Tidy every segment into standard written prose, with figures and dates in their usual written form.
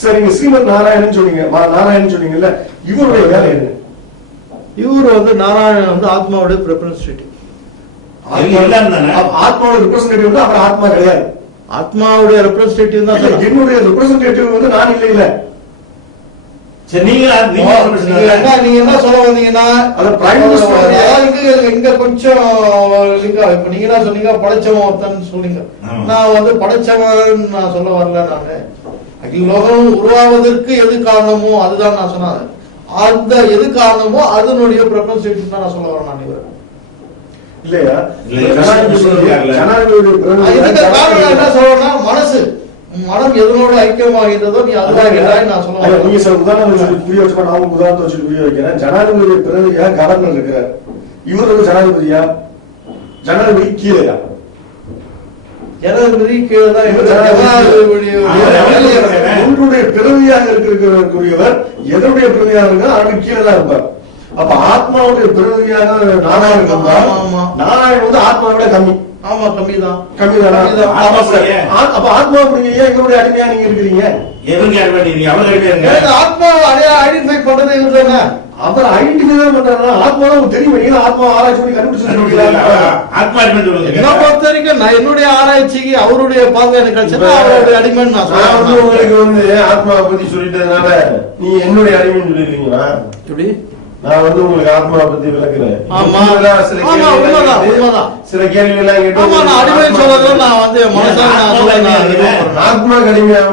சரி, நீங்க ஸ்ரீமத் நாராயணன் சொன்னீங்க, நாராயணன் சொன்னீங்கல்ல, இவருடைய வேலை என்ன? இவர் வந்து நாராயணன் வந்து ஆத்மாவுடைய ரெப்ரசன்டேட்டிவ். ஆத்மாவோட ரெப்ரசன்டேட்டிவ் வந்து அவர் ஆத்மா கிடையாது. ஆத்மாவுடைய ரெப்ரசன்டேட்டிவ் தான். என்னுடைய ரெப்ரசன்டேட்டிவ் வந்து நான் இல்லை. இல்ல நீங்க என்ன சொல்ல வந்தீங்கன்னா இங்க கொஞ்சம் இப்ப நீங்க என்ன சொன்னீங்க, படைச்சவன் ஒருத்தன் சொன்னீங்க. நான் வந்து படைச்சவன் நான் சொல்ல வரல. நானு அகில லோகம் உருவாவதற்கு எது காரணமோ அதுதான் நான் சொன்னேன். அந்த எது காரணமோ அதனுடைய ரெப்ரசன்டேட்டிவ் தான் நான் சொல்ல வரேன். நான் இவர் இல்லையா, என்ன சொல்றேன்னா மனசு மனம் எதனோட ஐக்கியமாகிறதோ நீ அதுதான் நான் சொல்லுவேன். நீங்க சார் உதாரணம் புரிய வச்சு நான் உதாரணத்தை வச்சு புரிய வைக்கிறேன். ஜனாதிபதி பிரதியா கவர்னர் இருக்கிறார், இவர் வந்து ஜனாதிபதியா? ஜனாதிபதி கீழேயா? ஜனாதிபதி கீழே தான். ஒன்றுடைய பிரதியாக இருக்கக்கூடியவர் எதனுடைய பிரதியாக இருக்கார்? அவருக்கு கீழே தான் இருப்பார். அப்ப ஆத்மாவுடைய பிரதியாக நாராயணன் இருந்தால் நாராயணன் வந்து ஆத்மாவோட கம்மி. ஆமா, கம்மிதான். அப்ப ஆத்மா எங்களுடைய அடிமையா நீங்க இருக்கிறீங்க. ஆத்மா ஐடென்டிஃபை பண்றது இவர் தானே. அவர் ஐடென்டிஃபை தான் பண்றாரு. ஆத்மா தெரியும். ஆத்மா ஆராய்ச்சி பண்ணி கண்டுபிடிச்சு என்ன பொறுத்த வரைக்கும் நான் என்னுடைய ஆராய்ச்சிக்கு அவருடைய பார்வை எனக்கு கிடைச்சது அவருடைய அடிமைன்னு நான் சொல்றேன். உங்களுக்கு வந்து ஆத்மாவை பத்தி சொல்லிட்டதுனால நீ என்னுடைய அடிமைன்னு சொல்லிருக்கீங்களா? எப்படி? நான் வந்து உங்களுக்கு ஆத்மாவை பத்தி விளக்குறேன். சில கேள்வி எல்லாம் ஆத்மா கடுமையா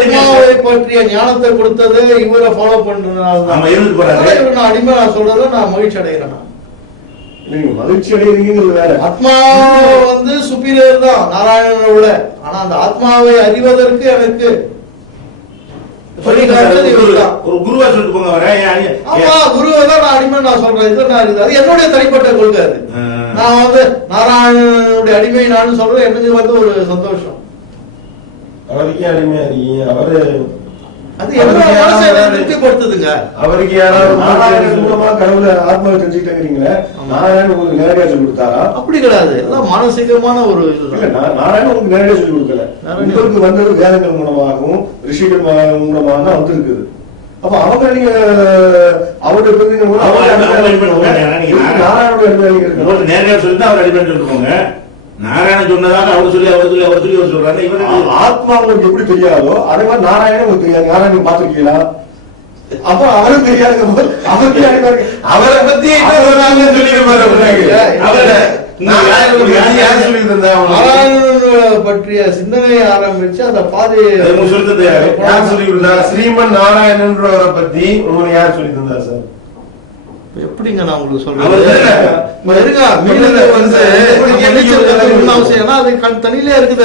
ஆத்மாவை பற்றிய ஞானத்தை கொடுத்தது இவரை ஃபாலோ பண்றதுனால நான் அடிமை நான் சொல்றத நான் மகிழ்ச்சி அடைகிறேன். மகிழ்ச்சி அடைகிறீங்க வேற. ஆத்மா வந்து சுப்பீரியர் தான் நாராயணனை விட. ஆனா அந்த ஆத்மாவை அறிவதற்கு எனக்கு ஒரு குருவா சொல்லிட்டு போங்க. குருவை தான் நான் அடிமை நான் சொல்றேன். அது என்னுடைய தனிப்பட்ட கொள்கை. அது நான் வந்து நாராயணனுடைய அடிமை நான் சொல்றேன். எனக்கு வந்து ஒரு சந்தோஷம். அவருக்கு அடிமையா இருக்கீங்க. அவரு அது என்னோட மனசை திருப்திப்படுத்துதுங்க. அவருக்கு யாராவது நாராயணன் மூலமா கடவுளை ஆத்மாவை தெரிஞ்சுக்கிட்டீங்களே, நாராயணன் உங்களுக்கு நேரடியா சொல்லி கொடுத்தாரா? அப்படி கிடையாது. எல்லாம் மானசீகமான ஒரு இது. நாராயணன் உங்களுக்கு நேரடியா சொல்லி கொடுக்கல. உங்களுக்கு வந்தது வேதங்கள் மூலமாகவும் ரிஷிகள் மூலமாக வந்திருக்குது. அப்ப அவங்க நீங்க அவருடைய நேரடியா சொல்லி அவர் அடிமை சொல்லிருக்கோங்க. நாராயணன் சொன்னதாக அவர் சொல்லி அவர் சொல்றாரு. ஆத்மா உங்களுக்கு எப்படி தெரியாதோ அதே மாதிரி நாராயணன் உங்களுக்கு தெரியாது. நாராயணன் பாத்துருக்கீங்களா? அப்ப அவரும் தெரியாது. அவரை பத்தி பற்றிய சிந்தனையை ஆரம்பிச்சு அந்த பாதையை சொல்லி கொடுத்தா? ஸ்ரீமன் நாராயணன்றவரை பத்தி உங்களுக்கு யார் சொல்லி தந்தா சார்? எப்படிங்க நான் உங்களுக்கு சொல்றேன். தனியிலே இருக்குது.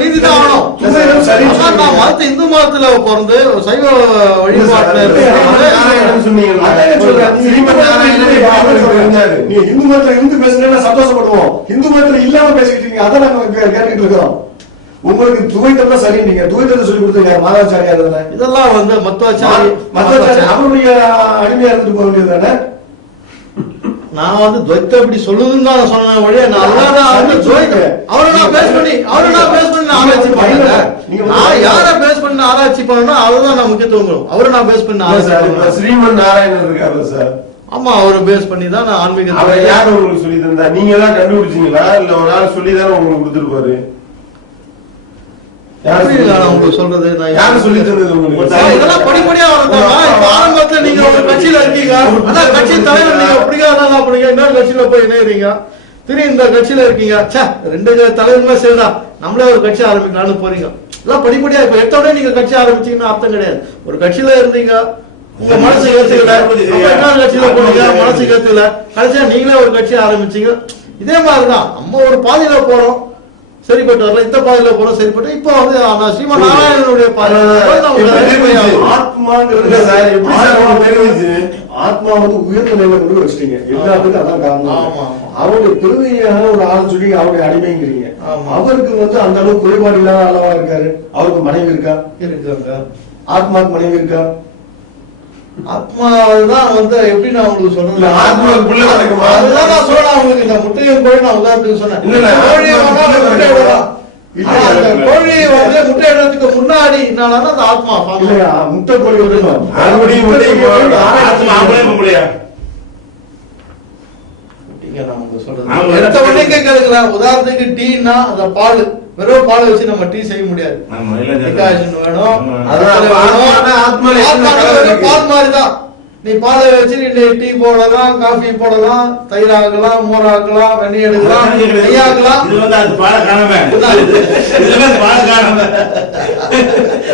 நீதிதான் ஆகணும். நான் இந்து மதத்துல பிறந்து சைவ வழிபாட்டுல இந்து மதத்துல இருந்து பேசுறேன்னா சந்தோஷப்படுவோம். இந்து மதத்துல இல்லாம பேசிக்கிட்டு இருக்கீங்க. அதான் நாங்க கேட்டுக்கிட்டு இருக்கிறோம். உங்களுக்கு துவைத்தம் தான் சரி. நீங்க துவைத்தத்தை சொல்லி கொடுத்தீங்க மாதாச்சாரியார் தானே. இதெல்லாம் வந்து மத்வாச்சாரி அவருடைய அடிமையா இருந்துட்டு போக வேண்டியது தானே. நான் வந்து துவைத்தம் இப்படி சொல்லுதுன்னு தான் சொன்ன வழியா நான் அவரை நான் பேஸ் பண்ணி ஆராய்ச்சி பண்ணேன். நான் யாரை பேஸ் பண்ணி ஆராய்ச்சி பண்ணணும் அவர்தான் நான் முக்கியத்துவம். அவரை நான் பேஸ் பண்ணி ஆராய்ச்சி. ஸ்ரீமன் நாராயணன் இருக்காரு சார். ஆமா, அவரை பேஸ் பண்ணி தான் நான் ஆன்மீக. அவரை யாரு உங்களுக்கு சொல்லி தந்தா? நீங்க எல்லாம் கண்டுபிடிச்சீங்களா இல்ல ஒரு ஆள் சொல்லி தானே உங்களுக்கு கொடுத்துருப்பாரு? சொல்றது இதெல்லாம் படிப்படியா ஆரம்பத்துல நீங்க ஒரு கட்சியில இருக்கீங்க. அதான் கட்சி தலைவர் நீங்க அப்படிங்க இன்னொரு கட்சியில போய் இணையறீங்க. திரும்பி இந்த கட்சியில இருக்கீங்க. ரெண்டு தலைவருமே சேர்ந்தா நம்மளே ஒரு கட்சி ஆரம்பிக்கலாம்னு போறீங்க. எல்லாம் படிப்படியா இப்ப எடுத்தோடனே நீங்க கட்சி ஆரம்பிச்சீங்கன்னா அர்த்தம் கிடையாது. ஒரு கட்சியில இருந்தீங்க, உங்க மனசு ஏத்துக்கல, இன்னொரு கட்சியில போனீங்க, மனசு ஏத்துக்கல, கடைசியா நீங்களே ஒரு கட்சி ஆரம்பிச்சீங்க. இதே மாதிரிதான் நம்ம ஒரு பாதையில போறோம், சரிப்பட்டு வரல, இந்த பாதையில போறோம், சரிப்பட்டு இப்ப வந்து ஸ்ரீமன் நாராயணனுடைய ஆத்மா வந்து உயர்ந்த நிலையில கொண்டு வச்சுட்டீங்க. எல்லாத்துக்கும் அதான் காரணம். அவருடைய பெருமையான ஒரு ஆள் சொல்லி அவருடைய அடிமைங்கிறீங்க. அவருக்கு வந்து அந்த அளவுக்கு குறைபாடு இல்லாத அளவா இருக்காரு. அவருக்கு மனைவி இருக்கா? இருக்காங்க. ஆத்மாவுக்கு மனைவி இருக்கா? ஆத்மாதான் வந்து எப்படி நான் உங்களுக்கு சொல்றது, ஆத்மாவுக்குள்ள நடக்குமா? அதுதான் நான் சொல்றேன் உங்களுக்கு. இந்த முட்டையும் கோழி நான் உதாரணத்துக்கு சொன்னேன். கோழி முட்டை விடலாம். கோழி வந்து முட்டை இடுறதுக்கு முன்னாடி என்னன்னா அந்த ஆத்மா இல்லையா? முட்டை கோழி விடணும். ஆத்மா ஆம்பளை பொம்பளையா? நான் உங்களுக்கு சொல்றேன் எடுத்த உடனே கேட்கறேன். உதாரணத்துக்கு டீனா அந்த பால், வெறும் பால் வச்சு நம்ம டீ செய்ய முடியாது. டிகாஷன் வேணும். பால் மாதிரிதான். நீ பாலை வச்சு நீ டீ போடலாம், காஃபி போடலாம், தயிர் ஆக்கலாம், மோர் ஆக்கலாம், வெண்ணெய் எடுக்கலாம், நெய் ஆக்கலாம். இது வந்து அது பாலை காணாம, இதுல பாலை காணாம,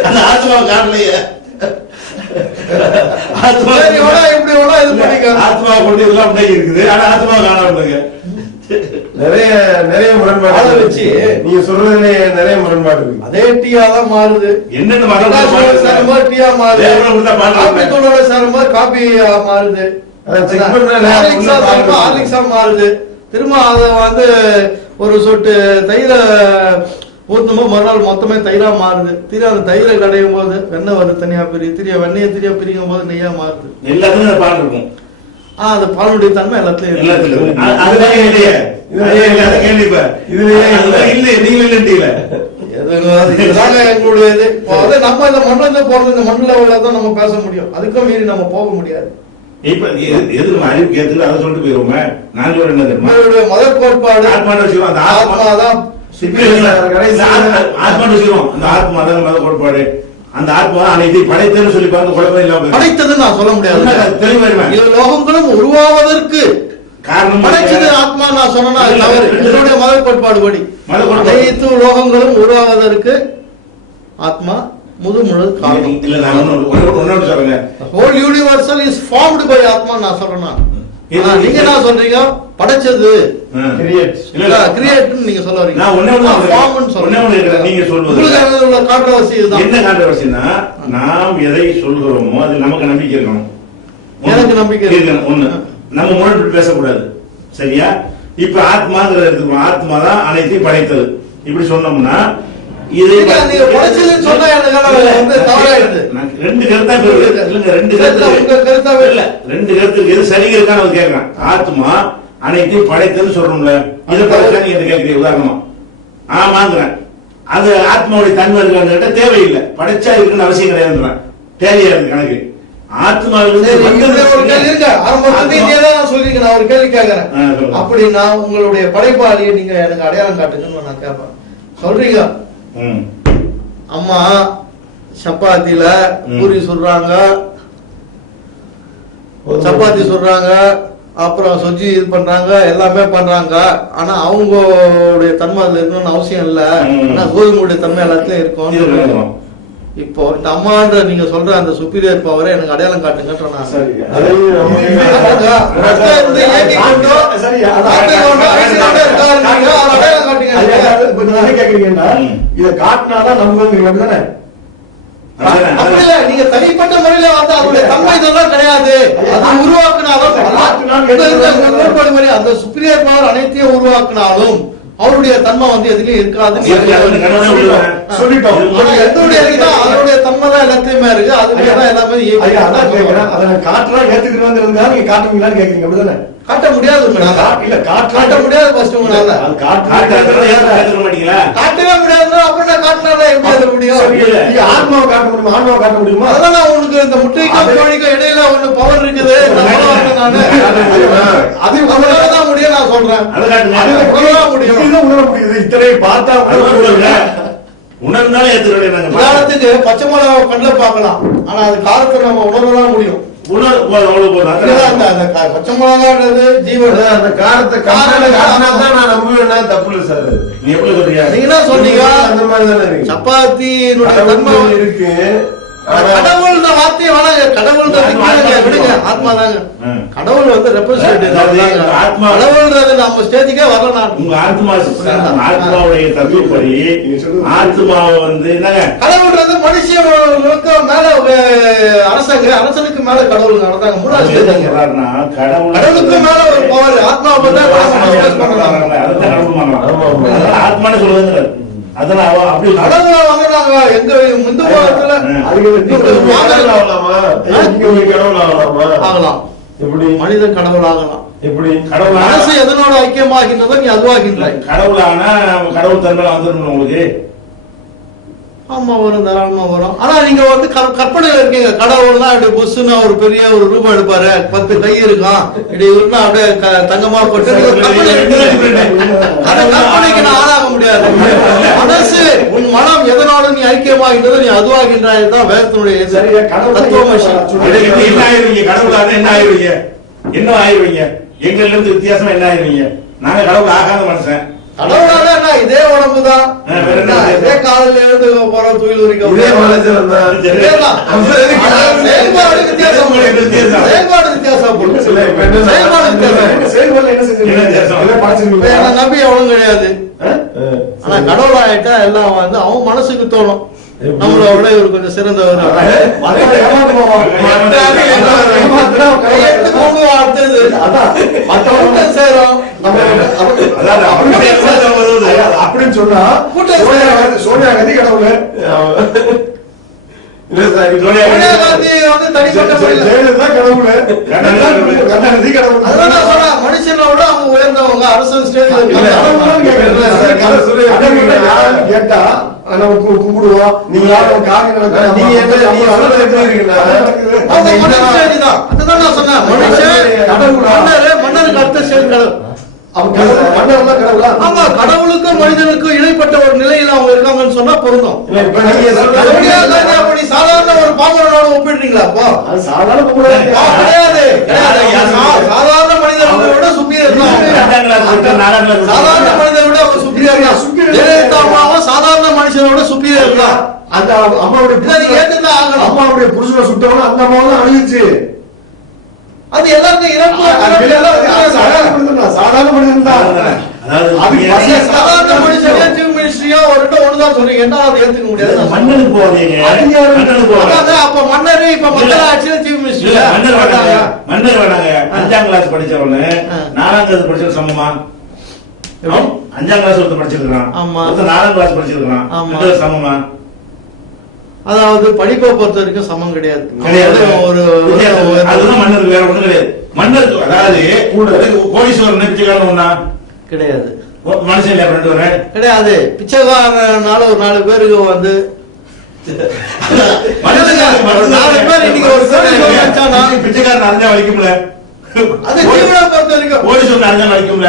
அந்த ஆத்மாவை காணலையே. ஆத்மா இப்படி வேணா இது பண்ணிக்க. ஆத்மா கொண்டு இதெல்லாம் முன்னாடி இருக்குது, ஆனா ஆத்மா காணாம. நிறைய முரண்பாடு வச்சு நீங்க சொல்றதுல நிறைய முரண்பாடு இருக்கு. அதே டீயா தான் மாறுது. என்னென்ன டீயா மாறுது, காபியா மாறுது, ஹார்லிக்ஸா மாறுது. திரும்ப அதை வந்து ஒரு சொட்டு தயிர ஊத்தும்போது மறுநாள் மொத்தமே தயிரா மாறுது. திரு அந்த தயிரை கடையும் போது வெண்ணெய் வருது தனியா பிரியும், திரிய வெண்ணையை திரியா பிரிக்கும் போது நெய்யா மாறுது. எல்லாத்துலயும் பால் இருக்கும். அந்த பாலுடைய தன்மை எல்லாத்துலயும் எங்களுடையது. நம்ம இந்த மண்ணுல போறது, இந்த மண்ணுல தான் நம்ம பேச முடியும். அதுக்கும் மீறி நம்ம போக முடியாது. இப்ப எது அறிவு கேட்டு அதை சொல்லிட்டு போயிருவோமே. நான் சொல்றேன் முதல் கோட்பாடு ஆத்மாதான் ஆத்மாதான் அந்த ஆத்மாதான் முதல் கோட்பாடு. அந்த ஆத்மா அனைத்து படைத்தன்னு சொல்லி பார்க்க குழப்பம் இல்லாம படைத்ததுன்னு நான் சொல்ல முடியாது. தெளிவாயிருவேன். லோகங்களும் உருவாவதற்கு காரணம் படைச்சது ஆத்மா நான் சொன்னா தவறு. என்னுடைய மத கோட்பாடு படி அனைத்து லோகங்களும் உருவாவதற்கு ஆத்மா முழு காரணம். இல்ல நான் ஒன்னு சொல்றேன். Whole universal is formed by ஆத்மா நான் சொல்றேன். நீங்க என்ன சொல்றீங்க? படைச்சது கிரியேட் நீங்க சொல்ல வரீங்க. நான் நீங்க சொல்வது கான்ட்ரோவர்சி இதுதான். என்ன கான்ட்ரோவர்சினா, நாம் எதை சொல்கிறோமோ அது நமக்கு நம்பிக்கை இருக்கணும். எனக்கு நம்பிக்கை இருக்கணும். ஒண்ணு, நம்ம முன்னாடி பேசக்கூடாது. சரியா? இப்ப ஆத்மாங்கிறத எடுத்துக்கணும். ஆத்மா தான் அனைத்தையும் படைத்தது. இப்படி சொன்னோம்னா இதை நீங்க படைச்சதுன்னு சொன்னா எனக்கு தவறாயிடுது. ரெண்டு கருத்தா இல்லங்க, ரெண்டு கருத்து எது சரிங்க இருக்கான்னு கேட்கறேன். ஆத்மா அனைத்தையும் படைத்ததுன்னு சொல்றோம்ல, இதை படைச்சா நீங்க கேட்கிறீங்க. உதாரணமா ஆமாங்கிறேன். அது ஆத்மாவுடைய தன்மை இருக்கான்னு கேட்டா தேவையில்லை. படைச்சா இருக்குன்னு அவசியம் கிடையாதுன்றேன். தேவையா இருக்கு கணக்கு. அப்படின்னா உங்களுடைய படைப்பாளியை நீங்க எனக்கு அடையாளம் காட்டுங்கன்னு நான் கேட்பேன். சொல்றீங்க அம்மா சப்பாத்தில பூரி சொல்றாங்க, சப்பாத்தி சொல்றாங்க, அப்புறம் சொஜ்ஜி இது பண்றாங்க, எல்லாமே பண்றாங்க. ஆனா அவங்களுடைய தன்மை அதுல இருக்கணும்னு அவசியம் இல்ல. ஆனா கோதுமையுடைய தன்மை எல்லாத்துலயும் இருக்கும். இப்போ இந்த அம்மான்ற நீங்க சொல்ற அந்த சுப்பீரியர் பவரை எனக்கு அடையாளம் காட்டுங்க. இதை காட்டினாதான் நம்புவீங்க. நீங்க தனிப்பட்ட முறையில வந்து அதோட தன்மை இதெல்லாம் கிடையாது. அது உருவாக்குனாலும் அந்த சுப்பீரியர் பவர் அனைத்தையும் உருவாக்குனாலும் அவருடைய தன்மை வந்து எதுலயும் இருக்காது. அதனுடைய தன்மை தான் எல்லாத்தையுமே இருக்கு. அதுதான் எல்லாமே காட்டுறா ஏத்துக்கிறோம். நீங்க காட்டுவீங்களான்னு கேக்குறீங்க. அப்படிதானே? காட்ட முடியாது. இல்ல காட்ட முடியாது. காட்டவே முடியாது. அப்புறம் காட்டினால எப்படி முடியும்? ஆத்மாவை காட்ட முடியுமா? ஆன்மாவை காட்ட முடியுமா? அதெல்லாம் உனக்கு இந்த முட்டைக்கும் கோழிக்கும் இடையில ஒண்ணு பவர் இருக்குது. அது தான் முடியும் நான் சொல்றேன். உணர முடியுது. இத்தனை பார்த்தா உணர்ந்தாலும் ஏத்துக்கிறேன். உதாரணத்துக்கு பச்சை மிளகாவை கண்ணுல பார்க்கலாம், ஆனா அது காலத்தை நம்ம உணரலாம் முடியும். பச்சை மிளகான்றது ஜீவன். அந்த காரத்தை நான் நம்புவேன். தப்பு இல்லை சார். நீ எப்படி சொல்றீங்க? நீங்க என்ன சொன்னீங்க? அந்த மாதிரி தானே சப்பாத்தி இருக்கு. கடவுள் வார்த்தையை வேணாங்க. கடவுள் விடுங்க. ஆத்மா தாங்க கடவுள் வந்து ரெப்ரசன்டேட்டிவ். கடவுள்ன்றது நம்ம ஸ்டேஜுக்கே வரல. உங்க ஆத்மாவுடைய தத்துவப்படி ஆத்மாவை வந்து என்னங்க கடவுள்ன்றது மனுஷனுக்கு மேல அரசாங்க, அரசனுக்கு மேல கடவுள் நடந்தாங்க. மூணாவது ஸ்டேஜ் கடவுளுக்கு மேல ஒரு பவர். ஆத்மாவை ஆத்மான்னு சொல்லுவாங்க. அதெல்லாம் அப்படி கடவுளை வாங்கினாங்க எங்க இந்து மதத்துல ஆகலாம். எப்படி மனிதன் கடவுள் ஆகலாம். எப்படி கடவுள் மனசு எதனோட ஐக்கியமாகின்றதோ நீ அதுவாகின்றாய். கடவுளானா கடவுள் தன்மையில வந்துடணும் உங்களுக்கு. ஆமா வரும், தாராளமா வரும். ஆனா நீங்க வந்து கற்பனையில இருக்கீங்க. கடவுள்னா அப்படி புஷ்னா ஒரு பெரிய ஒரு ரூபம் எடுப்பாரு, 10 கை இருக்கும், இப்படி இருந்தா அப்படியே தங்கமா போட்டு கற்பனைக்கு நான் ஆளாக முடியாது. மனசு உன் மனம் எதனோட நீ ஐக்கியமாகின்றதோ நீ அதுவாகின்றாய் தான் வேதத்தினுடைய தத்துவம். என்ன ஆயிருவீங்க? கடவுளான என்ன ஆயிருவீங்க? என்ன ஆயிருவீங்க? எங்கள்ல இருந்து வித்தியாசமா என்ன ஆயிருவீங்க? நாங்க கடவுள் ஆகாத மனுஷன். கடவுளான என்ன? இதே உடம்புதான், இதே காலில் இருந்து போற துயில் உரிக்க செயல்பாடு வித்தியாசம். நம்பி அவனும் கிடையாது. ஆனா கடவுள் ஆயிட்டா எல்லாம் வந்து அவன் மனசுக்கு தோணும் நம்மளை விட இவர் கொஞ்சம் சிறந்தவர். அப்படின்னு சொன்னா சோனியா காந்தி கடவுள், ஜெயலலிதா கடவுள், கருணாநிதி கடவுள். மனுஷனை விட அவங்க உயர்ந்தவங்க, அரசியல் ஸ்டேஜ்ல கேட்டா கும்பிடுவோம். நீங்க அதுதான் நான் சொன்னேன். மன்னருக்கு அடுத்த ஸ்டேஜ் கடவுள். ஆமா, கடவுளுக்கும் மனிதனுக்கும் இடைப்பட்ட ஒரு நிலையில அவங்க இருக்காங்கன்னு சொன்னா பொருந்தும். அப்படி சாதாரண ஒரு பாமரனோட ஒப்பிடுறீங்களா? கிடையாது, சாதாரண மனிதனை விட சுப்பீரியர் தான். சாதாரண மனிதனை விட அவர் சுப்பீரியர் தான். ஜெயலலிதா அம்மாவும் சாதாரண மனுஷனோட சுப்பீரியர் தான். அந்த அம்மாவுடைய அம்மாவுடைய புருஷனை சுட்டவங்க அந்த அம்மாவும் தான் அழிஞ்சிச்சு. அது எல்லாருக்கும் இறப்பு. சாதாரண மனிதன் தான். சாதாரண மனுஷனே சீஃப் மினிஸ்டரியா ஒண்ணுதான் சொல்றீங்க. என்ன அதை ஏத்துக்க முடியாது. மன்னனுக்கு போறீங்க. அப்ப மன்னரு இப்ப மக்கள் ஆட்சியில சீஃப் மினிஸ்டர். மன்னர் வேணாங்க. 5ஆம் கிளாஸ் படிச்சவனு 4ஆம் கிளாஸ் படிச்ச சமமா? 5ஆம் கிளாஸ் ஒருத்தர் படிச்சிருக்கான், 4ஆம் கிளாஸ் படிச்சிருக்கான், சமமா? அதாவது படிப்பை பொறுத்த வரைக்கும் சமம் கிடையாது. ஒரு அதுதான் மன்னருக்கு வேற ஒண்ணும் கிடையாது. மன்னருக்கு அதாவது கோடீஸ்வரன் பிச்சைக்காரன் ஒண்ணா கிடையாது. மனுஷன் இல்ல ரெண்டு வர கிடையாது. பிச்சைக்காரனால ஒரு 4 பேருக்கு வந்து 4 பேர் இன்னைக்கு ஒரு பிச்சைக்காரன் அறிஞ்சா வலிக்கும்ல. அது ஜீவனை பொறுத்த வரைக்கும் கோடீஸ்வரன் அறிஞ்சா வலிக்கும்ல.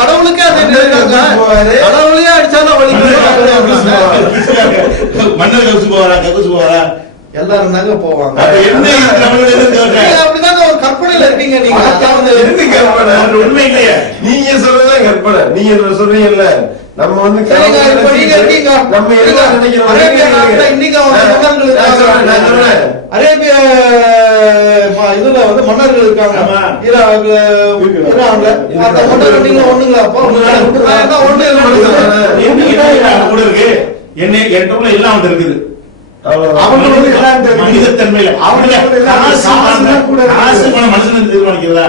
கடவுளுக்கே கடவுளையே அடிச்சாலும் மன்னர் கவுசு போவாரா, கவுசு போவாரா? எல்லாரும் தாங்க போவாங்க. அப்படிதாங்க ஒரு கற்பனையில இருக்கீங்க நீங்க. உண்மை இல்லையா? நீங்க சொல்றதுதான் கற்பனை. நீங்க சொல்றீங்கல்ல, நம்ம வந்து நம்ம எல்லாம் நினைக்கிறோம். அரேபிய இதுல வந்து மன்னர்கள் இருக்காங்க. ஈரான்ல அந்த மன்னர் நீங்க ஒண்ணுங்களா? கூட இருக்கு. என்ன என்கிட்ட எல்லாம் இருக்குது. மனிதத்தன்மையில காசு பணம் மனுஷனுக்கு தீர்மானிக்கிறதா?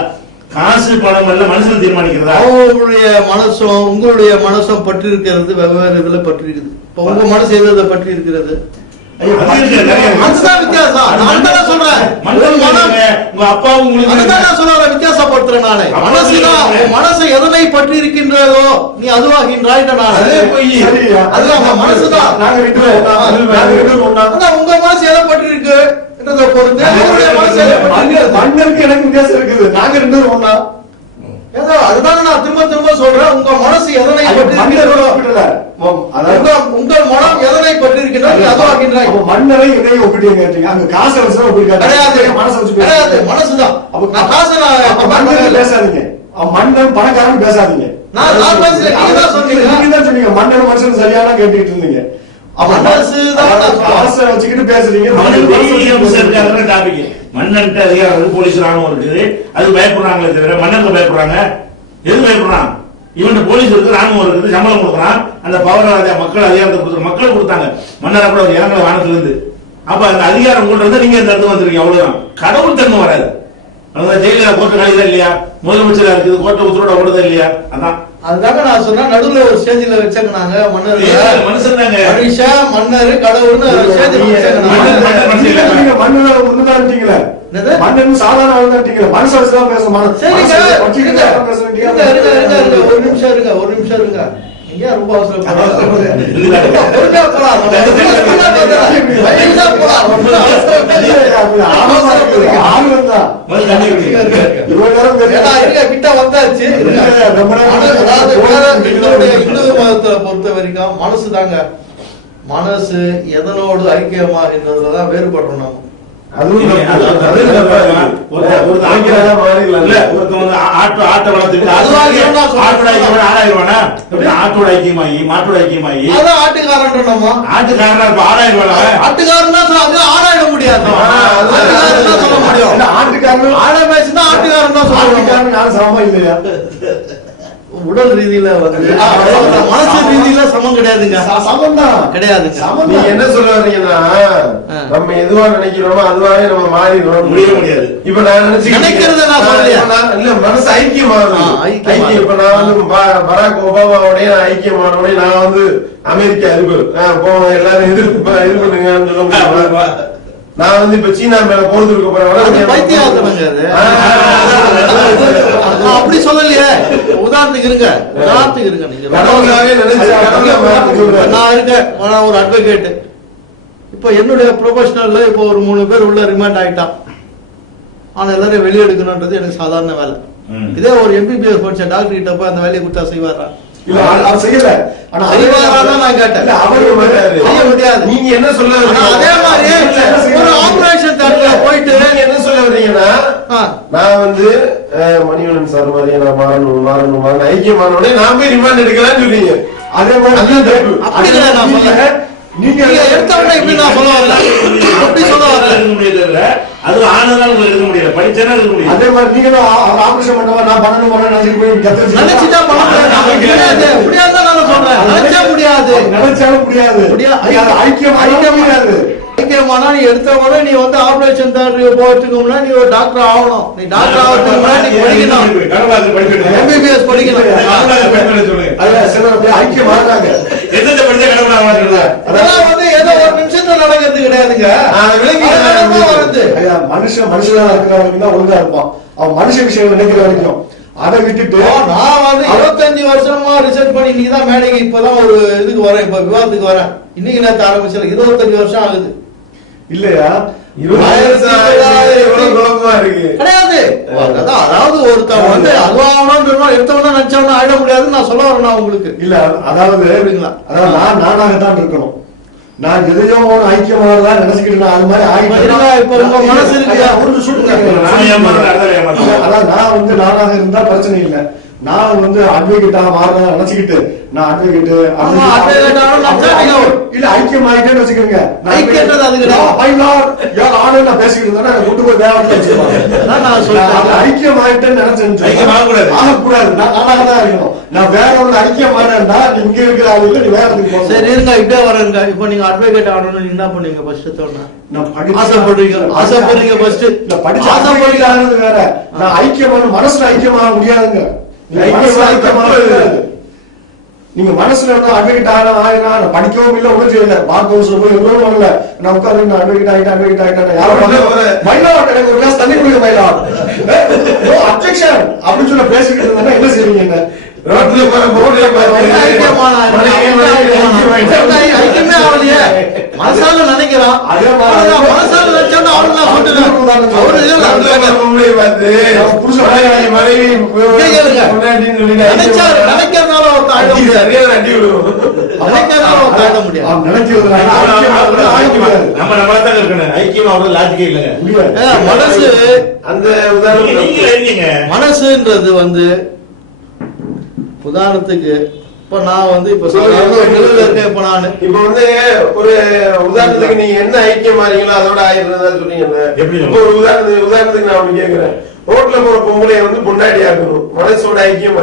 காசு பணம் அல்ல மனுஷன் தீர்மானிக்கிறதா? அவங்களுடைய மனசும் உங்களுடைய மனசும் பற்றி இருக்கிறது வெவ்வேறு இதுல பற்றி இருக்குது. இப்ப உங்க மனசு எதை பற்றி இருக்கிறது? அதுதான் வித்தியாசம். நான் தான் சொல்றேன். உங்க அப்பா உங்களுக்கு நான் சொல்றேன், வித்தியாசப்படுத்துறேன் நானே. மனசுதான் உன் மனசை எதனை பற்றி இருக்கின்றதோ நீ அதுவாகின்றாய். அதுதான் மனசுதான். உங்க மனசு எதை பற்றி இருக்கு பொறுத்து மன்னருக்கு எனக்கு வித்தியாசம் இருக்குது. நாங்க 2 பேரும் ஒண்ணா. அதுதான் நான் திரும்ப திரும்ப சொல்றேன். உங்க மனசு எதனை பற்றி உங்கள் மனம் எதனை பற்றி இருக்கின்றது அதுவாகின்றாய். மன்னரை எதையும் ஒப்பிட்டீங்க. அங்க காசை வச்சு கிடையாது, மனசு வச்சு கிடையாது, மனசுதான். காசை மன்னன் பேசாதீங்க. மன்னன் பணக்காரன் பேசாதீங்க. நான் பேசுறேன். நீங்க தான் சொன்னீங்க மன்னன் மனுஷன் சரியான கேட்டுக்கிட்டு இருந்தீங்க. காசை வச்சுக்கிட்டு பேசுறீங்க. மன்னன் அதிகாரம் போலீஸ் ராணுவம் இருக்குது. அது பயப்படுறாங்களே தவிர மன்னனுக்கு பயப்படுறாங்க. எது பயப்படுறான்? இவன் போலீஸ் இருக்கு, ராணுவம் இருக்குது, சம்பளம் கொடுக்குறான். அந்த பவர் மக்கள் அதிகாரத்தை கொடுத்து மக்கள் கொடுத்தாங்க. மன்னரை கூட இறங்கல வானத்துல இருந்து. அப்ப அந்த அதிகாரம் கொண்டு வந்து நீங்க இந்த இடத்துக்கு வந்துருக்கீங்க. அவ்வளவுதான். கடவுள் தன்மை வராது. ஜெயில கோர்ட்டு கழிதா இல்லையா? முதலமைச்சரா இருக்குது, கோர்ட்டு உத்தரவோட ஓடுதா இல்லையா? அதான் அதுதாங்க நான் சொன்னேன், நடுவுல ஒரு ஸ்டேஜ்ல வச்சாங்க நாங்க மன்னர் மனுஷன் தாங்க. மனுஷன் மன்னர் கடவுள்னு ஸ்டேஜ்ல வச்சாங்க. நீங்க மண்ணு ஒண்ணுதான் இருக்கீங்களே, என்னது? மண்ணு சாதாரண ஆள் தான் இருக்கீங்களா? மனுஷ வச்சுதான் பேசணும். சரிங்க, இருங்க, ஒரு நிமிஷம் இருங்க. நீங்க ரொம்ப அவசரப்படுறீங்க. பொறுமையா போலாம். கிட்ட வந்தாச்சு. அதாவது இந்து மதத்தை பொறுத்த வரைக்கும் மனசு தாங்க, மனசு எதனோடு ஐக்கியமாகின்றதுலதான் வேறுபடுறோம் நாம. ஆட்டை வளர்த்துட்டு ஆட்டோட ஐக்கியமாயி மாட்டோட ஐக்கியமாயி ஆட்டுக்காரன் ஆட்டுக்காரன் 6000 ஆட்டுக்காரன் ஆடாயிட முடியாது. சொல்ல முடியும் ஆட்டுக்காரன் ஆட பேசுனா ஆட்டுக்காரன் தான் சொல்லுவாங்க. நான் சமமா இல்லையா? உடல் ரீதியில வந்து மனசு ரீதியில சமம் கிடையாதுங்க. சமம் தான் கிடையாதுங்க. நீங்க என்ன சொல்ல வர்றீங்கன்னா, நம்ம எதுவா நினைக்கிறோமோ அதுவாவே நம்ம மாறிடுவோம். முடியாது. இப்ப நான் நினைக்கிறத நான் சொல்லலையா? இல்ல, மனசு ஐக்கியமாகுது. ஐக்கியம். இப்ப நான் வந்து பராக் ஒபாமாவோடய நான் ஐக்கியமானோடய நான் வந்து அமெரிக்கா இருக்கு எல்லாரும் இது பண்ணுங்கன்னு சொல்ல முடியும். நான் வந்து இப்ப சீனா மேல போறது இருக்க போறேன். பைத்தியாத்தனங்க அப்படி சொல்லலையே. உதாரணத்துக்கு இருங்க நீங்க. நான் இருக்கேன், நான் ஒரு அட்வொகேட். இப்ப என்னுடைய ப்ரொபஷனல்ல இப்ப ஒரு 3 பேர் உள்ள ரிமாண்ட் ஆயிட்டான். ஆனா எல்லாரும் வெளியே எடுக்கணும்ன்றது எனக்கு சாதாரண வேலை. இதே ஒரு MBBS படிச்ச டாக்டர் கிட்ட போய் அந்த வேலையை கொடுத்தா செய்வாரா? இல்ல, அவர் செய்யல. ஆனா நான் கேட்டேன். செய்ய முடியாது. நீங்க என்ன சொல்ல வர்றீங்க? அதே மாதிரி ஒரு ஆபரேஷன் தியேட்டர்ல போயிட்டு நீங்க என்ன சொல்ல வர்றீங்கன்னா, நான் வந்து மணிவண்ணன் சார் மாதிரி நான் மாறணும் ஐக்கியமானோட நான் போய் ரிமாண்ட் எடுக்கலாம்னு சொல்றீங்க. அதே மாதிரி அப்படி கிடையாது. நான் சொல்ல நீங்க எடுத்தவங்க இப்படி நான் சொல்ல வரல, அப்படி சொல்ல வரல. அது ஆனதால இருக்க முடியல, படிச்சனா இருக்க முடியல. அதே மாதிரி நீங்க ஆபரேஷன் பண்ணவா நான் பண்ணணும் நினைச்சுட்டா பண்ண முடியாது. முடியாதுதான் நான் சொல்றேன். நினைச்சா முடியாது, நினைச்சாலும் முடியாது. ஐக்கியம் முடியாது. ஐக்கியமானா நீ எடுத்த உடனே நீ வந்து ஆபரேஷன் தியேட்டருக்கு போறதுக்கும்னா நீ ஒரு டாக்டர் ஆகணும். நீ டாக்டர் ஆகிறதுக்கு முன்னாடி நீ படிக்கணும், MBBS படிக்கணும். ஐக்கியம் ஆகிறாங்க. அதெல்லாம் வந்து ஏதோ ஒரு நிமிஷத்துல நடக்கிறது கிடையாதுங்க. வருது மனுஷனா இருக்கிறவங்க தான் ஒழுங்கா இருப்பான். அவன் மனுஷ விஷயம் நினைக்கிற வரைக்கும் அதை விட்டுட்டு நான் வந்து 25 வருஷமா ரிசர்ச் பண்ணி இன்னைக்கு தான் மேடைக்கு இப்பதான் ஒரு இதுக்கு வரேன், இப்ப விவாதத்துக்கு வரேன். இன்னைக்கு நேற்று ஆரம்பிச்சல 25 வருஷம் ஆகுது இல்லையா? கிடையாது. அதாவது ஒருத்தவங்க வந்து அதுவாகணும் எடுத்தவன நினைச்சவன ஆயிட முடியாதுன்னு நான் சொல்ல வரேன் உங்களுக்கு. இல்ல, அதாவது நானாகத்தான் இருக்கணும். நான் எதையோ ஐக்கியமானதா நினைச்சுக்கிட்டு அது மாதிரி இப்ப உங்க மனசு இருக்கு. அதான் நான் வந்து நானாக இருந்தா பிரச்சனை இல்லை. நான் வந்து அட்வொகேட்டா மாறதான் நினைச்சுக்கிட்டு நான் அட்வொகேட் இல்ல ஐக்கியம் ஆயிட்டேன்னு வச்சுக்கோங்க. நான் பேசிக்கிட்டு இருந்தா கொண்டு போய் ஐக்கியம் ஆயிட்டேன்னு நினைச்சேன். ஆகக்கூடாது. நானாக தான் இருக்கணும். நான் வேற ஒரு ஐக்கியம் ஆனேன்டா இங்க இருக்கிற ஆளு நீ வேற சரி இருங்க. இப்படியே வரேங்க. இப்ப நீங்க அட்வொகேட் ஆகணும்னு நீங்க என்ன பண்ணீங்க? ஃபர்ஸ்ட் ஆசைப்படுறீங்க. ஃபர்ஸ்ட் படிச்சு ஆசைப்படுறது வேற. நான் ஐக்கியமான மனசுல ஐக்கியமாக முடியாதுங்க. நீங்க மனசுல இருந்தா அட்வொகேட் ஆகலாம். படிக்கவும் இல்ல, ஒன்றும் செய்யல. பார்க்க போய் எவ்வளவு வரல. நான் உட்காந்து அட்வொகேட் ஆகிட்டேன் யாரும் ஒரு கிளாஸ் தண்ணி குடிக்க மயிலாம் அப்ஜெக்ஷன் அப்படின்னு சொல்ல பேசிக்கிட்டு இருந்தா என்ன செய்வீங்க? என்ன ரோட்ல ஐக்கியமே ஆகலையே. மனசால நினைக்கிறான். மனசால நினைச்சா நினைக்கிறதுனால மனசு அந்த மனசுன்றது வந்து உதாரணத்துக்கு இப்ப நான் வந்து இப்ப இருக்கேன். இப்ப நான் இப்ப வந்து ஒரு உதாரணத்துக்கு நீங்க என்ன ஐக்கியம் மாறீங்களோ அதோட ஆயிரம் சொன்னீங்க. ஒரு உதாரணத்துக்கு நான் கேக்குறேன். ரோட்ல போற பொம்பளைய வந்து பொண்டாடி ஆகணும். மனசோட ஐக்கியம்